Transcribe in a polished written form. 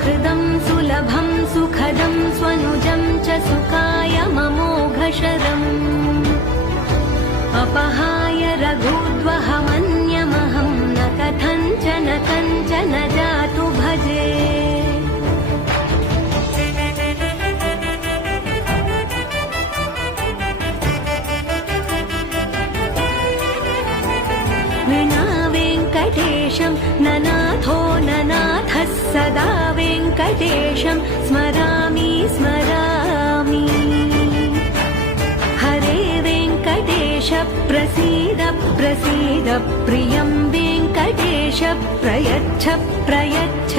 सुहृदं सुलभं सुखदं स्वनुजं च सुखाय ममोघशरम् अपहाय रघुद्वहमन्यमहं न कथञ्चन जातु भजे। विना वेङ्कटेशं ननाथो ननाथः सदा वेङ्कटेशं स्मरामि स्मरामि। हरे वेङ्कटेश प्रसीद प्रसीद प्रियं वेङ्कटेश प्रयच्छ प्रयच्छ।